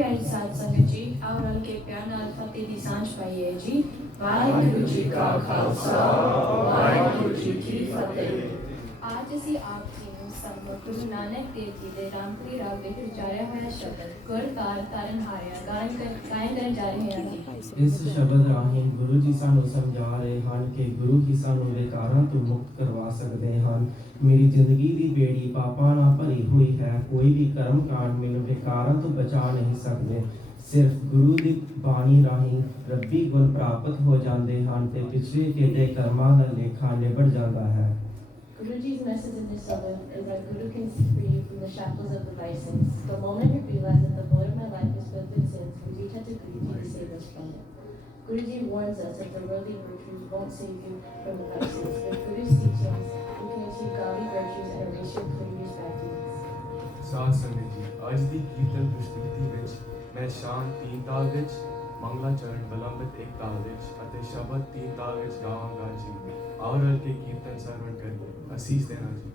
ਪਿਆਰੀ ਸਾਧ ਸੰਗਤ ਜੀ, ਆਓ ਰਲ ਕੇ ਪਿਆਰ ਨਾਲ ਫਤਿਹ ਦੀ ਸਾਂਝ ਪਾਈਏ ਜੀ। ਵਾਹਿਗੁਰੂ ਜੀ ਕਾ ਖਾਲਸਾ, ਵਾਹਿਗੁਰੂ ਜੀ ਕੀ ਫਤਿਹ। ਅੱਜ ਅਸੀਂ ਆਪ ਸੰਗਤ ਗੁਰੂ ਨਾਨਕ ਦੇਵ ਜੀ ਦੇ ਰਾਮਪੁਰੀ ਰਾਗ ਵਿੱਚ ਉਚਾਰਿਆ ਹੋਇਆ ਸ਼ਬਦ, ਗੁਰ ਤਾਰ ਤਾਰਨ ਹਾਰਿਆ, ਗਾਇਨ ਕਰ, ਗਾਇਨ ਕਰਨ ਜਾ ਰਹੇ ਹਾਂ ਇਸ ਸ਼ਬਦ ਰਾਹੀਂ ਗੁਰੂ ਜੀ ਸਾਨੂੰ ਸਮਝਾ ਰਹੇ ਹਨ ਕਿ ਗੁਰੂ ਹੀ ਸਾਨੂੰ ਵਿਕਾਰਾਂ ਤੋਂ ਮੁਕਤ ਕਰਵਾ ਸਕਦੇ ਹਨ। ਮੇਰੀ ਜ਼ਿੰਦਗੀ ਦੀ ਬੇੜੀ ਪਾਪਾਂ ਨਾਲ ਭਰੀ ਹੋਈ ਹੈ, ਕੋਈ ਵੀ ਕਰਮ ਕਾਂਡ ਮੈਨੂੰ ਵਿਕਾਰਾਂ ਤੋਂ ਬਚਾ ਨਹੀਂ ਸਕਦੇ। ਸਿਰਫ ਗੁਰੂ ਦੀ ਬਾਣੀ ਰਾਹੀਂ ਰੱਬੀ ਗੁਣ ਪ੍ਰਾਪਤ ਹੋ ਜਾਂਦੇ ਹਨ ਤੇ ਪਿਛਲੇ ਕਿਤੇ ਕਰਮਾਂ ਦਾ ਲੇਖਾ ਨਿਬੜ ਜਾਂਦਾ ਹੈ। Guru Ji's message in this sermon is that Guru can free you from the shackles of the vices. The moment you realize that the void of my life is filled with sins, Guru Ji had to grieve to save us from it. Guru Ji warns us that the worldly virtues won't save you from the vices. With Guru's teachings, you can achieve godly virtues and erase your previous bad deeds. ਸਾਧ ਸੰਗਤ ਜੀ ਅੱਜ ਦੀ ਕੀਰਤਨ ਪ੍ਰਸਤੁਤੀ ਵਿੱਚ ਮੈਂ ਸ਼ਾਨ ਤੀਨ ਤਾਲ ਵਿੱਚ ਮੰਗਲਾ ਚਰਨ ਵਿਲੰਬਿਤ ਇੱਕ ਤਾਲ ਵਿੱਚ ਅਤੇ ਸ਼ਬਦ ਤੀਨ ਤਾਲ ਵਿੱਚ ਗਾਵਾਂਗਾ ਜੀ ਆਓ ਰਲ ਕੇ ਕੀਰਤਨ ਸਰਵਣ ਕਰੀਏ। ਅਸੀਸ ਦੇਣਾ ਜੀ।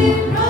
you.